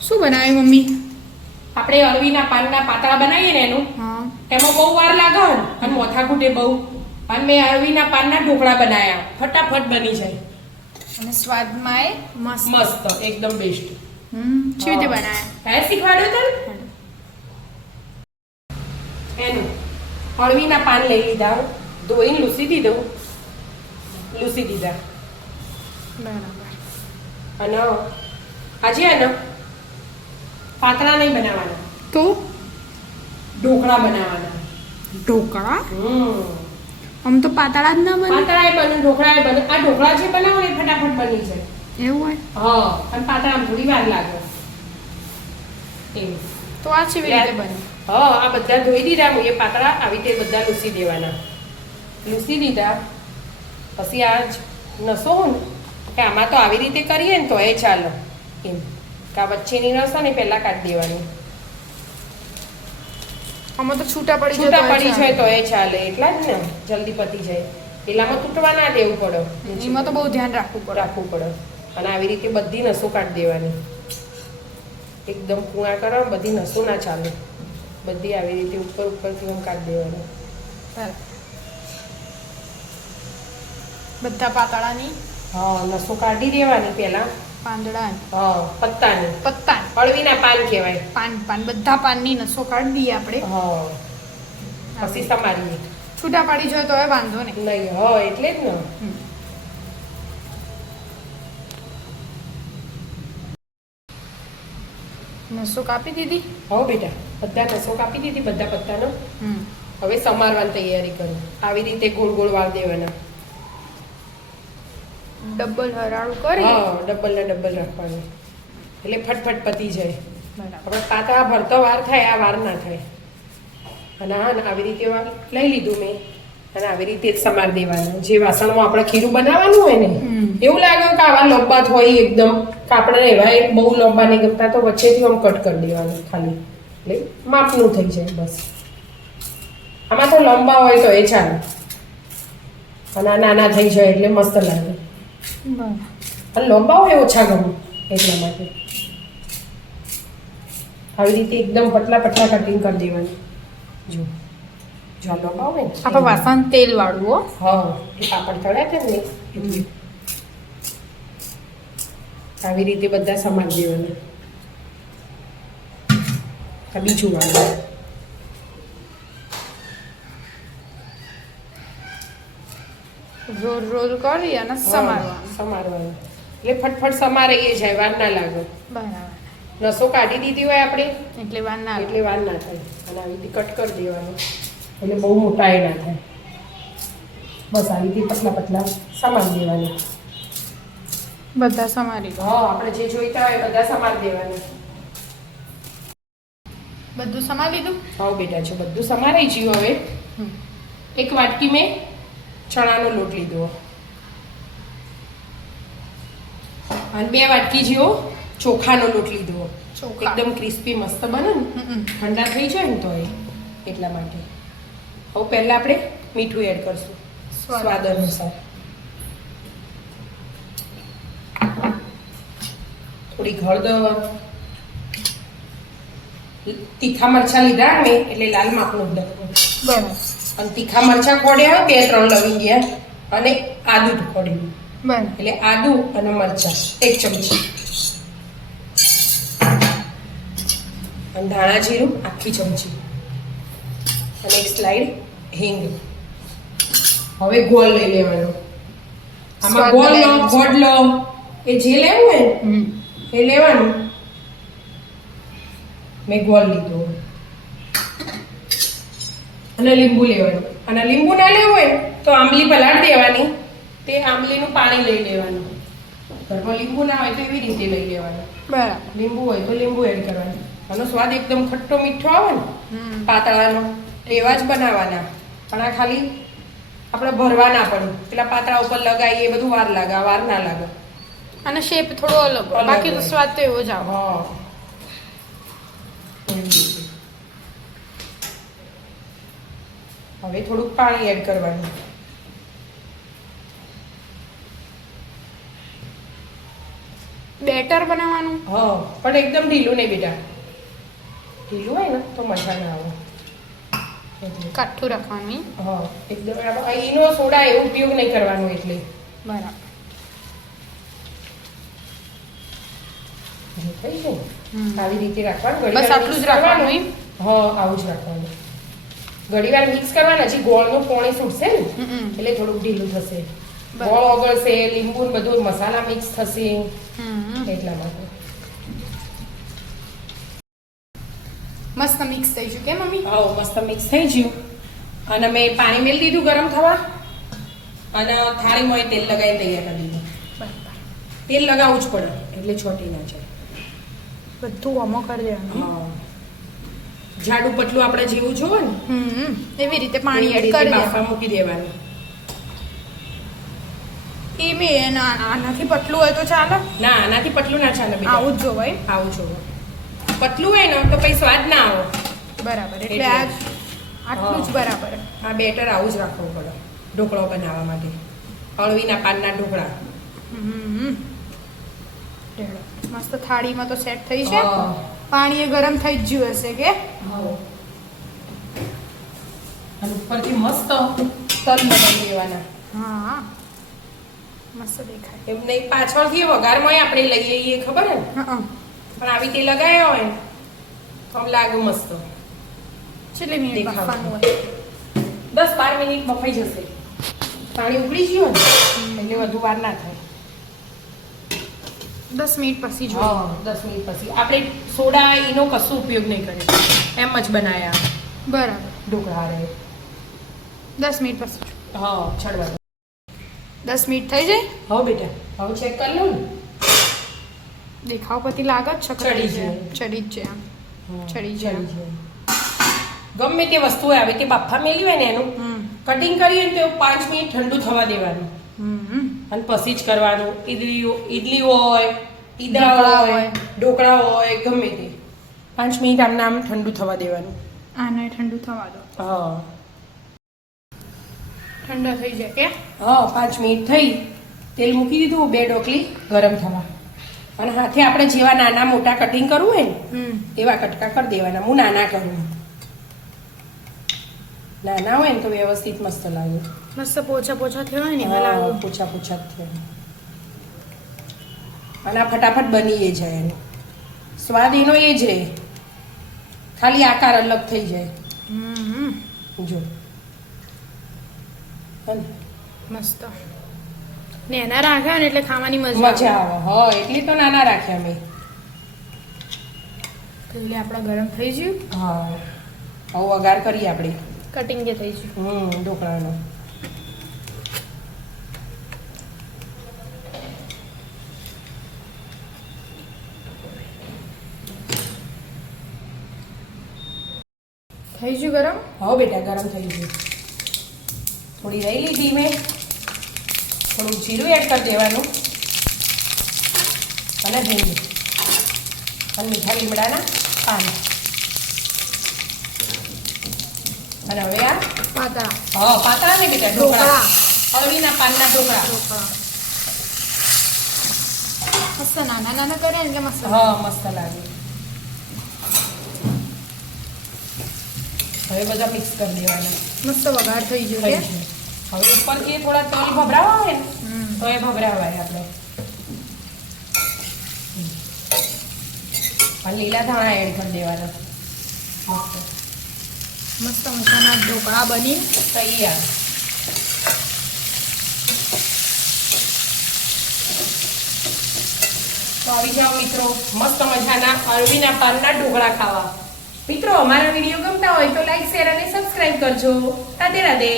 શું બનાવ્યું મમ્મી? આપણે અળવીના પાનના પાતળા બનાવીએ ને એનું હા. એમાં બહુ વાર લાગે અને મોથાકૂટે બહુ. અને મેં અળવીના પાનના ઢોકળા બનાવ્યા, ફટાફટ બની જાય અને સ્વાદમાં એ મસ્ત. મસ્ત એકદમ બેસ્ટ. કેવી રીતે બનાવ્યા? હે શીખવાડ્યું તને એનું અળવીના પાન લઈ લીધા, ધોઈને લૂસી દીધા. બરાબર. અને આજે ને પાતળા નહીં બનાવવાના, તો ઢોકળા બનાવવાના. ઢોકળા? આમ તો પાતળા જ ના બને. પાતળાએ બને, ઢોકળાએ બને. આ ઢોકળા જે બનાવો ને એ ફટાફટ બની જાય. એવું હોય? હા, અને પાતળામાં થોડી વાર લાગે એમ. તો આ કેવી રીતે બને? હા, આ બધા ધોઈ દીધા હું. એ પાતળા આવી રીતે બધા લૂસી દેવાના. લૂસી દીધા પછી આ જ નસો ને કે આમાં તો આવી રીતે કરીએ ને તો એ ચાલો એમ. કે આ વચ્ચેની નસ ને પહેલા કાઢી દેવાની. આમાં તો છૂટા પડી છૂટા પડી જાય તો એ ચાલે, એટલા જ ને જલ્દી પતી જાય. પેલામાં તૂટવા ના દેવું પડે, એમાં તો બહુ ધ્યાન રાખવું પડે. અને આવી રીતે બધી નસો કાઢી દેવાની. એકદમ કુણા કરો, બધી નસો ના ચાલે, બધી આવી રીતે ઉપરથી આમ કાઢી દેવાની. બધા પાતળાની હા, નસો કાઢી દેવાની પેલા. પાંદડા હા, પત્તાની. પત્તા અળવીના પાન કહેવાય. પાન બધા પાનની નસો કાઢી દઈએ આપણે. હા, પછી સમારીએ. છૂટા પડી જાય તો એ વાંધો નહીં. નહીં, હા, એટલે જ ને. નસો કાપી દીધી. હો બેટા, બધા નસો કાપી દીધી, બધા પત્તાનો. હવે સમારવાની તૈયારી કરું. આવી રીતે ગોળ ગોળ વાળ દેવાના. ડબલ હરાળું કરી. હા, ડબલ ને ડબલ રાખવાનું એટલે ફટફટ પતી જાય. બરાબર. આપણે પાતળા ભરતો વાર થાય, આ વાર ના થાય. અને હા ને આવી રીતે વાર લઈ લીધું મેં અને આવી રીતે જ સમાર દેવાનું. જે વાસણમાં આપણે ખીરું બનાવવાનું હોય ને એવું લાગે કે આવા લોબા હોય એકદમ કાપડા એવા બહુ લોબા નહીં ગમતા તો વચ્ચેથી આમ કટ કરી દેવાનું ખાલી, એટલે માપનું થઈ જાય બસ. આમાં તો લંબા હોય તો એ ચાલે અને આ નાના થઈ જાય એટલે મસ્ત લાગે. અને લોંબા હોય ઓછા ગમે એટલા માટે આવી રીતે એકદમ પતલા પતલા કટિંગ કરી દેવાનું. જો જો લોંબા હોય ને આપણે વાસણ તેલ વાળું હો. હા, એ પાપડ તળ્યા છે ને એટલે આવી રીતે બધા સમાન દેવાના. આ બીજું વાળું રોલ કરી અને સમારવાનું. સમારવાનું એટલે ફટફટ સમારે એ જાય, વાર ના લાગે. બરાબર. નસો કાઢી દીધી હોય આપણે એટલે વાર ના એટલે વાર ના થાય. અને આવી રીતે કટ કરી દેવાનું એટલે બહુ મોટા એ ના થાય. બસ આવી રીતે પતલા પતલા સમારી દેવાના. બધા સમારી દો. હા, આપણે જે જોઈતા હોય બધા સમારી દેવાના. બધું સમારી લીધું. હા બેટા, છે બધું સમારાઈ ગયું. હવે એક વાટકી મેં ચણાનો લોટ લીધો અને 2 વાટકી જેવો ચોખાનો લોટ લીધો. એકદમ ક્રિસ્પી મસ્ત બને ને, ઠંડા થઈ જાય ને તો એટલા માટે. હવે પહેલા આપણે મીઠું એડ કરશું સ્વાદ અનુસાર. થોડી હળદર, તીખા મરચા લીધા મેં એટલે લાલ માપનું જ નાખવું. બરાબર. અને તીખા મરચા ખોડ્યા 2-3 લવિંગિયા અને આદુ ખોડ્યું. બરાબર. એટલે આદુ અને મરચા 1 ચમચી અને ધાણા જીરું આખી ચમચી અને 1 સ્લાઇડ હિંગ. હવે ગોળ લઈ લેવાનો. આમાં ગોળ લો, ગોળ લો, એ જે લેવું હોય ને એ લેવાનું. મેં ગોળ લીધો અને લીંબુ લેવાનું. અને લીંબુ ના લેવું હોય તો આંબલી પલાળ દેવાની, તે આંબલીનું પાણી લઈ લેવાનું. ઘરમાં લીંબુ ના હોય તો એવી રીતે લઈ લેવાનું. બરાબર. લીંબુ હોય તો લીંબુ એડ કરવાનું. આનો સ્વાદ એકદમ ખટ્ટો મીઠો આવે ને પાતળાનો, એવા જ બનાવવાના. પણ આ ખાલી આપણે ભરવા ના પડે. પેલા પાતળા ઉપર લગાવીએ એ બધું વાર લાગે, વાર ના લાગે. અને શેપ થોડો અલગ, બાકી તો સ્વાદ તો એવો જ આવે. હા, હવે થોડુંક પાણી એડ કરવાનું. બેટર બનાવવાનું. હા પણ એકદમ ઢીલું નહીં બેટા, ઢીલું હોય ને તો મજા ના આવે એટલે. કાઠું રાખવાનું. હા એકદમ ઈનો સોડા એવો ઉપયોગ નહીં કરવાનો એટલે. બરાબર. થઈ ગયું. આવી રીતે રાખવાનું. બસ આટલું જ રાખવાનું એમ? હા આવું જ રાખવાનું. ઘણી વાર મિક્સ કરવાના, હજી ગોળનું પાણી છૂટશે ને એટલે થોડુંક ઢીલું થશે. ગોળ ઓગળશે, લીંબુ ને બધું મસાલા મિક્સ થશે એટલા માટે. મસ્ત મિક્સ થઈ ગયું કે મમ્મી? હા મસ્ત મિક્સ થઈ ગયું. અને મેં પાણી મેળ દીધું ગરમ થવા અને થાળીમાં તેલ લગાવીને તૈયાર કરી દીધું. તેલ લગાવવું જ પડે એટલે છોટી ના જાય. બધું અમો કરી દેવાનું. હા જાડું પતલું આપણે જેવું જોવે ને એવી રીતે પાણી એડ કરી કરી બાફા દેવાનું. મૂકી દેવાનું. એ મેં આનાથી પતલું હોય તો ચાલે? ના આનાથી પતલું ના ચાલે બેટા. આવું જ જોવાય. આવું જોવો. પતલું હોય ને તો પછી સ્વાદ ના આવે. બરાબર. એટલે એટલે. આટલું જ બરાબર. આ બેટર આવું જ રાખવું પડે ઢોકળો બનાવવા માટે. અળવીના પાનના ઢોકળા. રેડો. મસ્ત થાળીમાં તો સેટ થઈ છે. હા. પાણી એ ગરમ થઈ જ ગયું હશે કે? હા. અને ઉપરથી મસ્ત તલ લગાવી દેવાના. હા મસ્ત દેખાય. એમ નહીં પાછળથી વઘારમાં આપણે લઈએ એ ખબર ને, હા. પણ આવી રીતે લગાવ્યા હોય ને તો આમ લાગે મસ્ત. કેટલી મિનિટ દેખાવ. બાફવાનું હોય? 10-12 મિનિટ બફાઈ જશે. પાણી ઉકળી ગયું ને એટલે વધુ વાર ના થાય. 10 મિનિટ પછી જોઈએ. હા 10 મિનિટ પછી. આપણે સોડા એનો કશું ઉપયોગ નહીં કરીએ, એમ જ બનાયા બરાબર. ઢોકળા રે. 10 મિનિટ પછી જોઈએ. હા છડવા. 10 મિનિટ થઈ જાય. હવે બેટા હવે ચેક કરી લો ને. દેખાવ પરથી લાગે જ ચડી છે. જાય. ચડી જ છે આમ. ચડી ચડી જાય. જાય. ગમે તે વસ્તુ હોય આવી તે બાફા મેલી હોય ને એનું કટિંગ કરીએ ને તો 5 મિનિટ ઠંડુ થવા દેવાનું અને પછી જ કરવાનું. ઈડલી હોય, ઈદા ઢોકળા હોય, હોય. ઢોકળા હોય, ગમે તે 5 મિનિટ આમને આમ ઠંડુ થવા દેવાનું. આને ઠંડુ થવા દો. હા ઠંડા થઈ જાય કે? હા 5 મિનિટ થઈ, તેલ મૂકી દીધું 2 ડોકલી ગરમ થવા અને હાથે આપણે જેવા નાના મોટા કટિંગ કરવું હોય ને એવા કટકા કરી દેવાના. હું નાના કરું. નાના હોય ને તો વ્યવસ્થિત મસ્ત લાગે. મસ્ત પોચા પોચા થયા હોય ને એમાં હા, લાગે. પૂછા પૂછા જ થાય અને આ ફટાફટ બની એ જાય. એનો સ્વાદ એનો એ જ રહે, ખાલી આકાર અલગ થઈ જાય. જો હને? મસ્ત. ને એના રાખ્યા ને એટલે ખાવાની મજા મજા આવે. હા એટલે તો નાના રાખ્યા મેં. એટલે આપણા ગરમ થઈ ગયું. હા હવે વઘાર કરીએ આપણે. કટિંગ જે થઈ ગયું. ઢોકળાનો. થઈ ગયું ગરમ. હવે બેટા ગરમ થઈ ગયું. થોડી રહી લીધી મેં. થોડુંક જીરું એડ કરી દેવાનું અને હિંગ અને મીઠા લીમડાના પાન. અને હવે આ પાતળા પાતળા ને બેટા ઢોકળા. અળવીના પાનના ઢોકળા. મસ્ત નાના નાના કરે ને કે મસ્ત. હા મસ્ત લાગે. હવે બધા મિક્સ કરી દેવાના. મસ્ત વઘાર થઈ ગયો થઈ કે? ગયું. હવે ઉપરથી થોડા તલ ભભરાવા હોય ને તો એ ભભરાવાય આપણે. અને લીલા ધાણા એડ કરી દેવાના. મસ્ત મસાલા ઢોકળા બની તૈયાર. તો આવી જાઓ મિત્રો મસ્ત મજાના અળવીના પાનના ઢોકળા ખાવા. મિત્રો અમારા વિડીયો ગમતા હોય તો લાઈક શેર અને સબસ્ક્રાઇબ કરજો. રાધે રાધે.